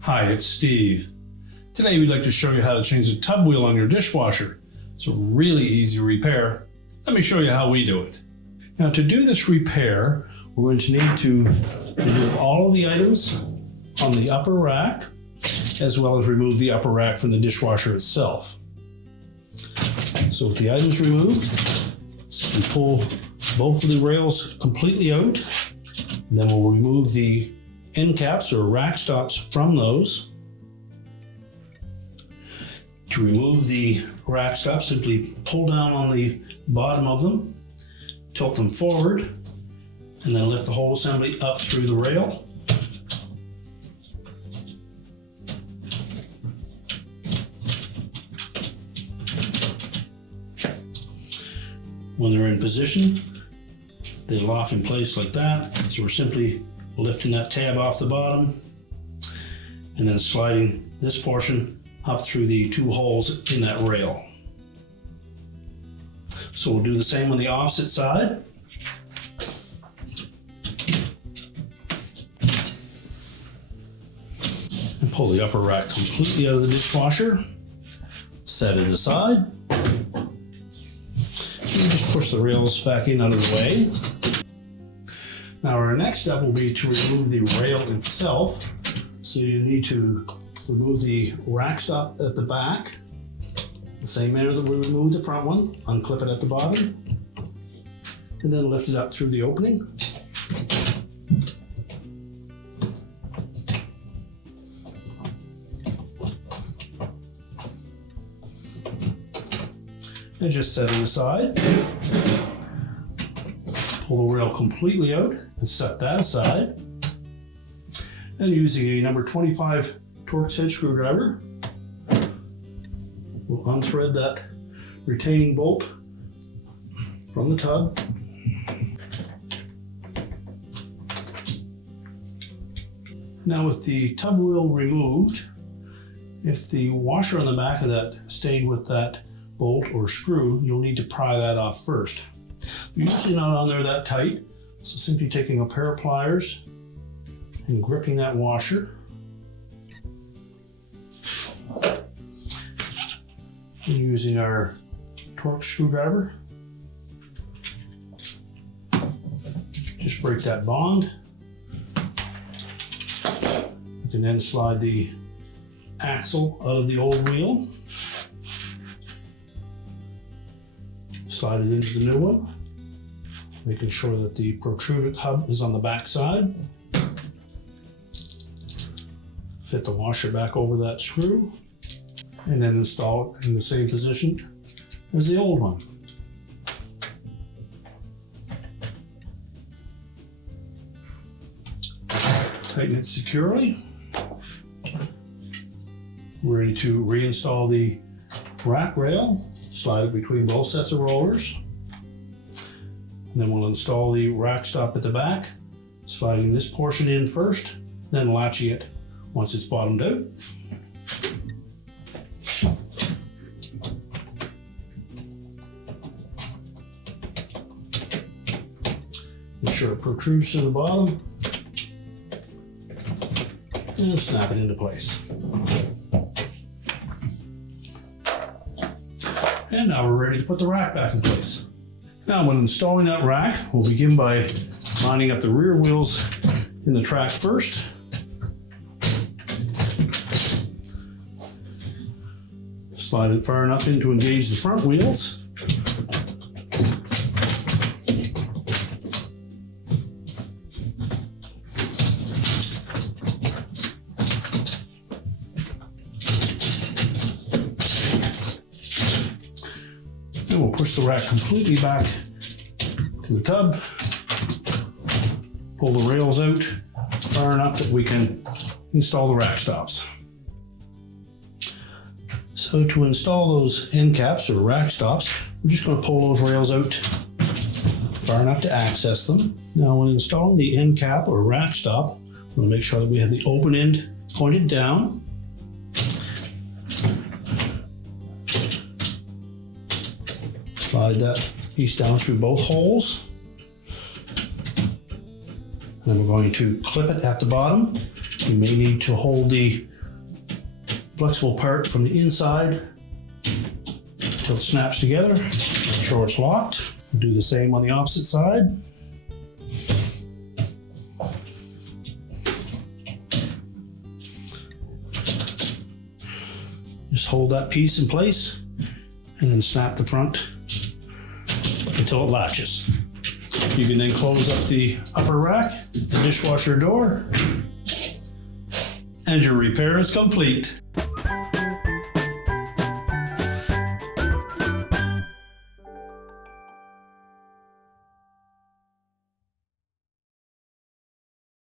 Hi, it's Steve. Today we'd like to show you how to change the tub wheel on your dishwasher. It's a really easy repair. Let me show you how we do it. Now to do this repair, we're going to need to remove all of the items on the upper rack, as well as remove the upper rack from the dishwasher itself. So with the items removed, we pull both of the rails completely out, and then we'll remove the end caps or rack stops from those. To remove the rack stops, simply pull down on the bottom of them, tilt them forward, and then lift the whole assembly up through the rail. When they're in position, they lock in place like that. So we're simply lifting that tab off the bottom and then sliding this portion up through the two holes in that rail. So we'll do the same on the opposite side. And pull the upper rack completely out of the dishwasher. Set it aside. And just push the rails back in out of the way. Now our next step will be to remove the rail itself. So you need to remove the rack stop at the back, the same manner that we removed the front one. Unclip it at the bottom, and then lift it up through the opening. And just set it aside. Pull the rail completely out and set that aside. And using a number 25 Torx head screwdriver, we'll unthread that retaining bolt from the tub. Now with the tub wheel removed, if the washer on the back of that stayed with that bolt or screw, you'll need to pry that off first. Usually not on there that tight, so simply taking a pair of pliers and gripping that washer. And using our Torx screwdriver, just break that bond. You can then slide the axle out of the old wheel, slide it into the new one, making sure that the protruded hub is on the back side. Fit the washer back over that screw, and then install it in the same position as the old one. Tighten it securely. We're ready to reinstall the rack rail. Slide it between both sets of rollers. And then we'll install the rack stop at the back, sliding this portion in first, then latching it once it's bottomed out. Make sure it protrudes to the bottom, and snap it into place. And now we're ready to put the rack back in place. Now when installing that rack, we'll begin by lining up the rear wheels in the track first. Slide it far enough in to engage the front wheels. Then we'll push the rack completely back to the tub. Pull the rails out far enough that we can install the rack stops. So to install those end caps or rack stops, we're just going to pull those rails out far enough to access them. Now when installing the end cap or rack stop, we'll make sure that we have the open end pointed down. Slide that piece down through both holes. Then we're going to clip it at the bottom. You may need to hold the flexible part from the inside until it snaps together. Make sure it's locked. Do the same on the opposite side. Just hold that piece in place and then snap the front until it latches. You can then close up the upper rack, the dishwasher door, and your repair is complete.